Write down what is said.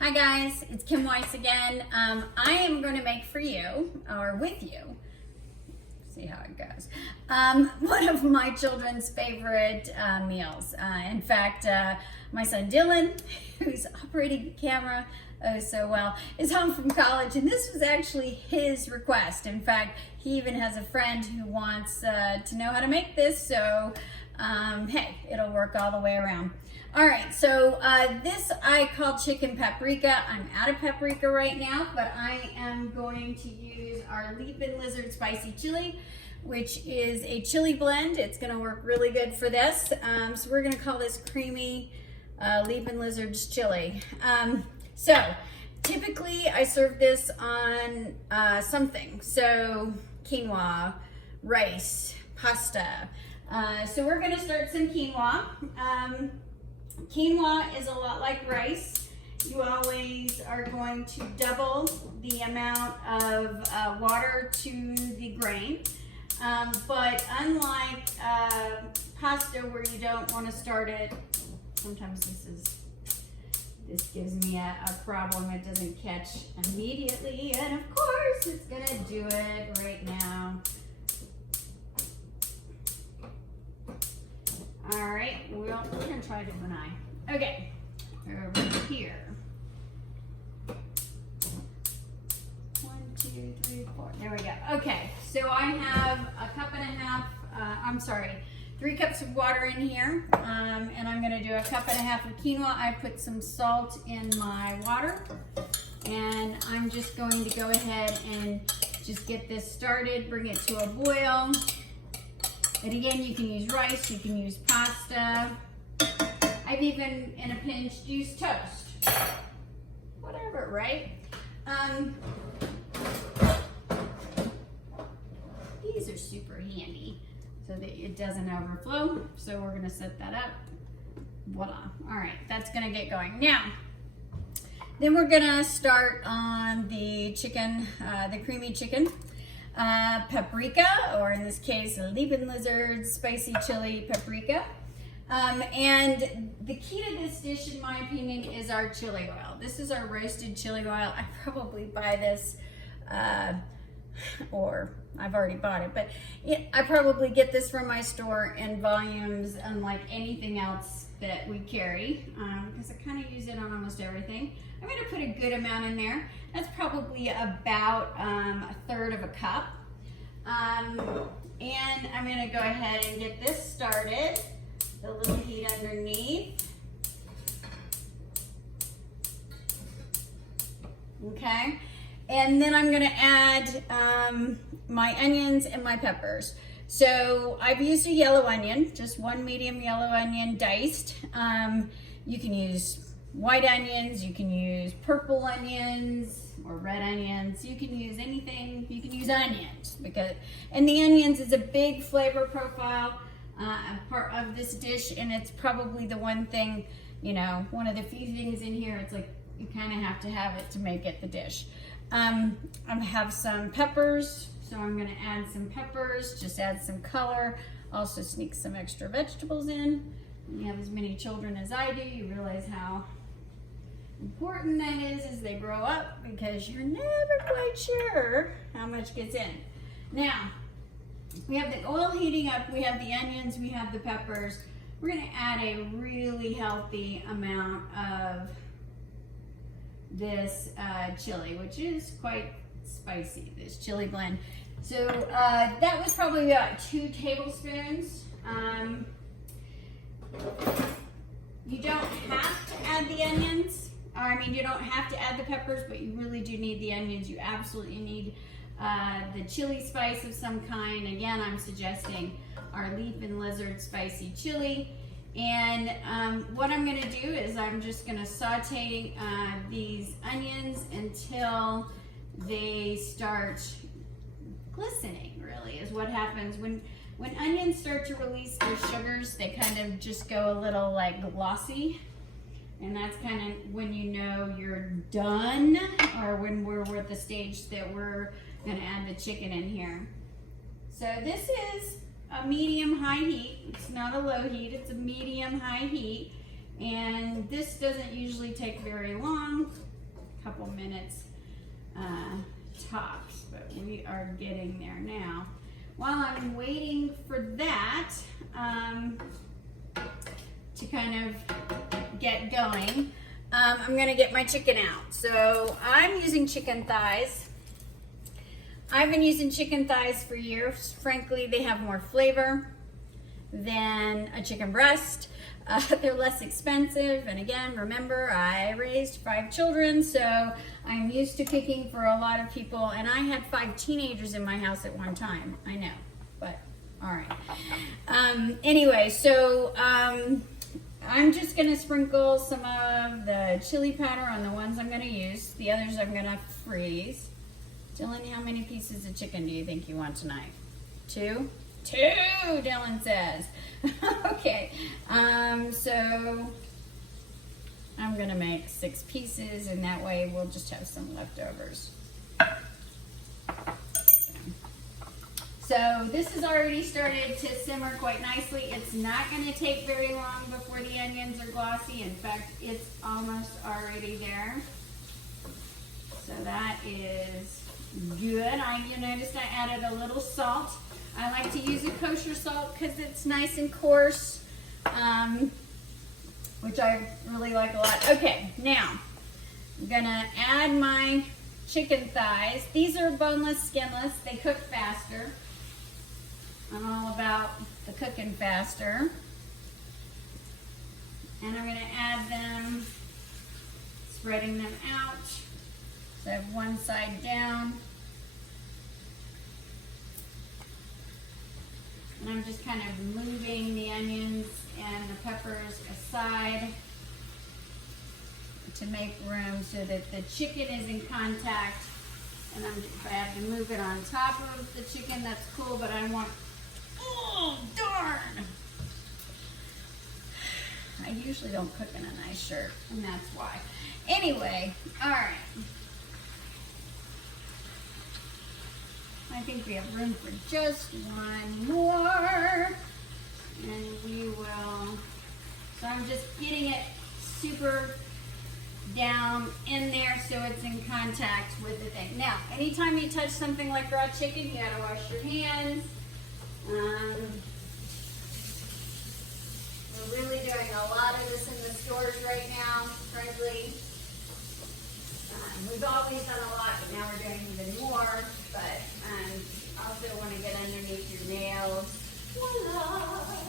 Hi guys, it's Kim Weiss again. I am going to make for you, or with you, see how it goes, one of my children's favorite meals. In fact, my son Dylan, who's operating the camera oh so well, is home from college, and this was actually his request. In fact, he even has a friend who wants to know how to make this, so hey, it'll work all the way around. All right, so this I call chicken paprika. I'm out of paprika right now, but I am going to use our Leapin' Lizard spicy chili, which is a chili blend. It's gonna work really good for this. So we're gonna call this creamy Leapin' Lizard's chili. So typically I serve this on something. So quinoa, rice, pasta. So we're gonna start some quinoa. Quinoa is a lot like rice. You always are going to double the amount of water to the grain. But unlike pasta where you don't want to start it, sometimes this gives me a problem. It doesn't catch immediately, and of course it's gonna do it right now. All right, we're gonna try it with an eye. Okay, over here. 1, 2, 3, 4. There we go. Okay, so I have a cup and a half. 3 cups of water in here, and I'm gonna do a cup and a half of quinoa. I put some salt in my water, and I'm just going to go ahead and just get this started. Bring it to a boil. And again, you can use rice, you can use pasta. I've even, in a pinch, used toast. Whatever, right? These are super handy so that it doesn't overflow. So we're gonna set that up. Voila. All right, that's gonna get going. Now, then we're gonna start on the chicken, the creamy chicken. Paprika, or in this case, Leapin' Lizard spicy chili paprika. And the key to this dish, in my opinion, is our chili oil. This is our roasted chili oil. I probably buy this, or I've already bought it, but I probably get this from my store in volumes unlike anything else that we carry, because I kind of use it on almost everything. I'm going to put a good amount in there. That's probably about 1/3 of a cup. And I'm going to go ahead and get this started. The little heat underneath. Okay. And then I'm going to add my onions and my peppers. So I've used a yellow onion, just 1 medium yellow onion diced. You can use white onions, you can use purple onions or red onions. You can use anything. You can use onions, and the onions is a big flavor profile part of this dish, and it's probably the one thing, one of the few things in here. It's like you kind of have to have it to make it the dish. I have some peppers, so I'm going to add some peppers. Just add some color. Also sneak some extra vegetables in. When you have as many children as I do, you realize how important that is as they grow up, because you're never quite sure how much gets in. Now, we have the oil heating up, we have the onions, we have the peppers. We're going to add a really healthy amount of this chili, which is quite spicy, this chili blend. So that was probably about 2 tablespoons. You don't have to add the onions. You don't have to add the peppers, but you really do need the onions. You absolutely need the chili spice of some kind. Again, I'm suggesting our Leapin' Lizard spicy chili. And what I'm going to do is I'm just going to saute these onions until they start glistening, really, is what happens. When onions start to release their sugars, they kind of just go a little like glossy. And that's kind of when you know you're done, or when we're at the stage that we're going to add the chicken in here. So this is a medium-high heat. It's not a low heat, it's a medium-high heat. And this doesn't usually take very long, a couple minutes tops, but we are getting there now. While I'm waiting for that to kind of get going, I'm gonna get my chicken out. So I'm using chicken thighs. I've been using chicken thighs for years. Frankly, they have more flavor than a chicken breast. They're less expensive, and again, remember, I raised 5 children, so I'm used to cooking for a lot of people, and I had 5 teenagers in my house at one time. I know, but all right. Anyway, so I'm just gonna sprinkle some of the chili powder on the ones I'm gonna use. The others I'm gonna freeze. Dylan, how many pieces of chicken do you think you want tonight? 2? 2, Dylan says. Okay, so I'm gonna make 6 pieces, and that way we'll just have some leftovers. So this has already started to simmer quite nicely. It's not gonna take very long before the onions are glossy. In fact, it's almost already there. So that is good. You noticed I added a little salt. I like to use a kosher salt because it's nice and coarse, which I really like a lot. Okay, now I'm gonna add my chicken thighs. These are boneless, skinless. They cook faster. I'm all about the cooking faster. And I'm gonna add them, spreading them out. So I have one side down. And I'm just kind of moving the onions and the peppers aside to make room so that the chicken is in contact. And if I have to move it on top of the chicken, that's cool, but I want, oh, darn. I usually don't cook in a nice shirt, and that's why. Anyway, all right. I think we have room for just one more, and we will, so I'm just getting it super down in there so it's in contact with the thing. Now, anytime you touch something like raw chicken, you gotta wash your hands. We're really doing a lot of this in the stores right now, frankly. We've always done a lot, but now we're doing even more. But also want to get underneath your nails. Voila.